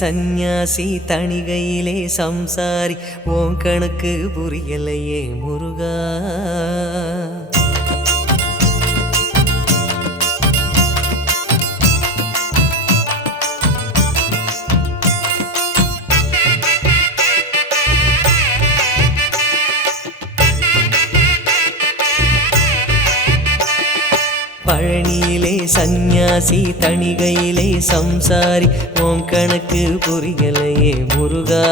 சந்நியாசி தணிகையிலே சம்சாரி ஓம் கணக்கு புரியலையே முருகா. பழனியிலே சந்நியாசி தணிகையிலே சம்சாரி ஓம் கணக்கு புரியலையே முருகா.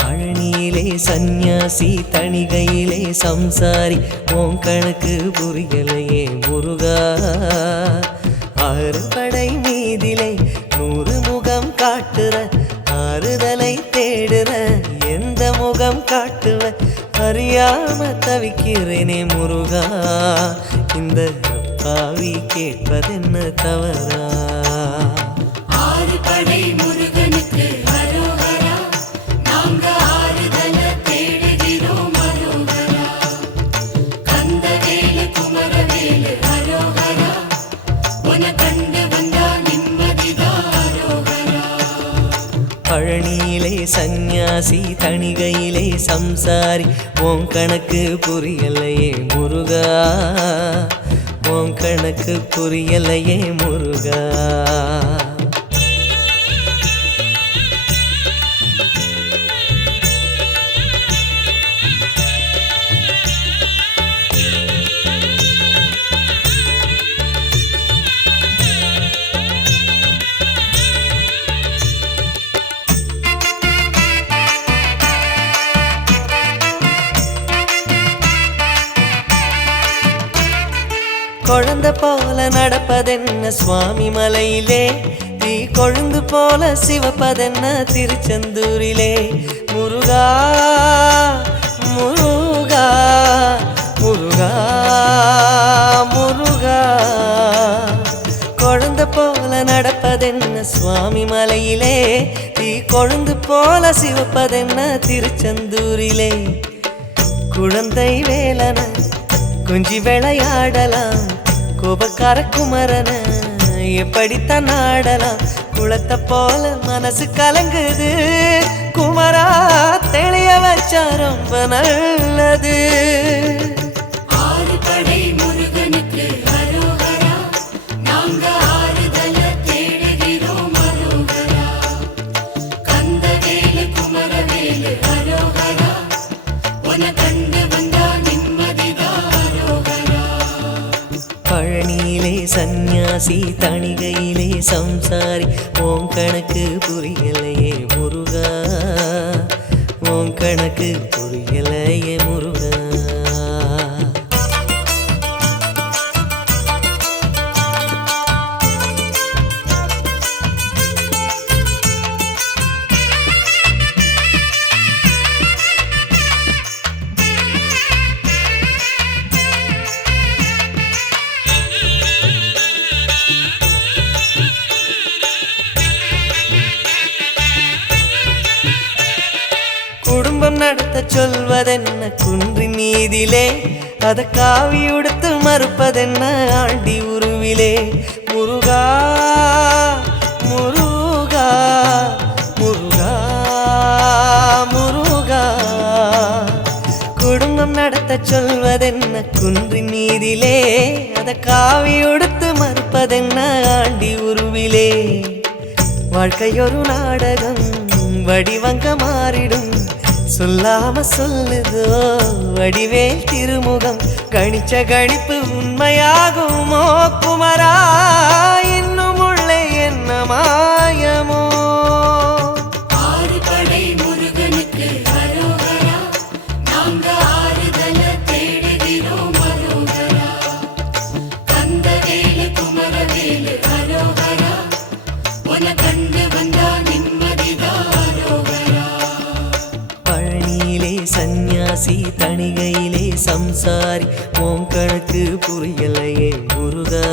பழனியிலே சந்நியாசி தணிகையிலே சம்சாரி ஓம் கணக்கு புரியலையே முருகா. ஆறு படை மீதிலே 100 முகம் காட்டுற ஆறுதலை தேடுற எந்த முகம் காட்டுவ அறியாம தவிக்கிறேனே முருகா. இந்த பாவி கேட்பதென்ன தவறா? ஆறு படை முருகனுக்கு அரோகரா, நாங்க ஆறுதல தேடுகிறோம் அரோகரா. கந்தவேலு குமரவேலு அரோகரா, உன கண்டு வந்தா நிம்மதிதான் அரோகரா. பழனியிலே சந்நியாசி தணிகையிலே சம்சாரி ஓம் கணக்கு புரியலையே முருகா. ஓம் கணக்கு புரியலையே முருகா. குழந்தை போல நடப்பதென்ன சுவாமி மலையிலே, தீ கொழுந்து போல சிவப்பதென்ன திருச்செந்தூரிலே. முருகா முருகா முருகா முருகா. குழந்தை போல நடப்பதென்ன சுவாமி மலையிலே, தீ கொழுந்து போல சிவப்பதென்ன திருச்செந்தூரிலே. குழந்தை வேலன கொஞ்சி விளையாடலாம், கோபக்கார குமரன எப்படித்தான் ஆடலாம். குளத்தை போல மனசு கலங்குது குமரா, தெளிய வச்சா ரொம்ப நல்லது. ஆறு படை முருகனுக்கு அரோகரா, நாங்க ஆறுதல தேடுகிறோம் அரோகரா. கந்தவேலு குமரவேலு அரோகரா, உன கண்டு வந்தா நிம்மதிதான் அரோகரா. பழனியிலே சந்நியாசி தணிகையிலே சம்சாரி ஓம் கணக்கு புரியலையே முருகா. ஓம் கணக்கு புரியலையே முருகா. குடும்பம் நடத்த சொல்வதென்ன குன்றின் மீதிலே, அத காவி உடுத்து மறுப்பதென்ன ஆண்டி உருவிலே. முருகா முருகா முருகா முருகா. குடும்பம் நடத்த சொல்வதென்ன குன்றின் மீதிலே, அத காவி உடுத்து மறுப்பதென்ன ஆண்டி உருவிலே. வாழ்க்கையொரு நாடகம் வடிவங்க மாறிடும், சொல்லாம சொல்லுதோ வடிவேல் திருமுகம். கணிச்ச கணிப்பு உண்மையாகுமோ குமரா, இன்னும் உள்ளே என்ன மாயமோ. ஆறு படை முருகனுக்கு அரோகரா, நாங்க ஆறுதல தேடுகிறோம் அரோகரா. கந்தவேலு குமரவேலு அரோகரா, உன கண்டு வந்தா நிம்மதிதான் அரோகரா. பழனியிலே சந்நியாசி தணிகையிலே சம்சாரி ஓம் கணக்கு புரியலையே முருகா.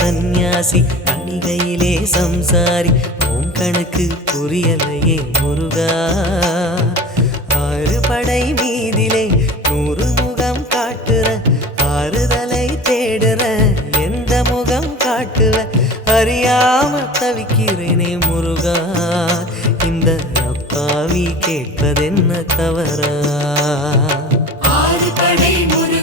சந்நியாசி தணிகையிலே சம்சாரி உன் கணக்கு புரியலையே முருகா ஆறு படை மீதிலே 100 முகம் காட்டுற ஆறுதலை தேடுற எந்த முகம் காட்டுவ அறியாம தவிக்கிறேனே முருகா இந்த அப்பாவி கேட்பதென்ன தவறா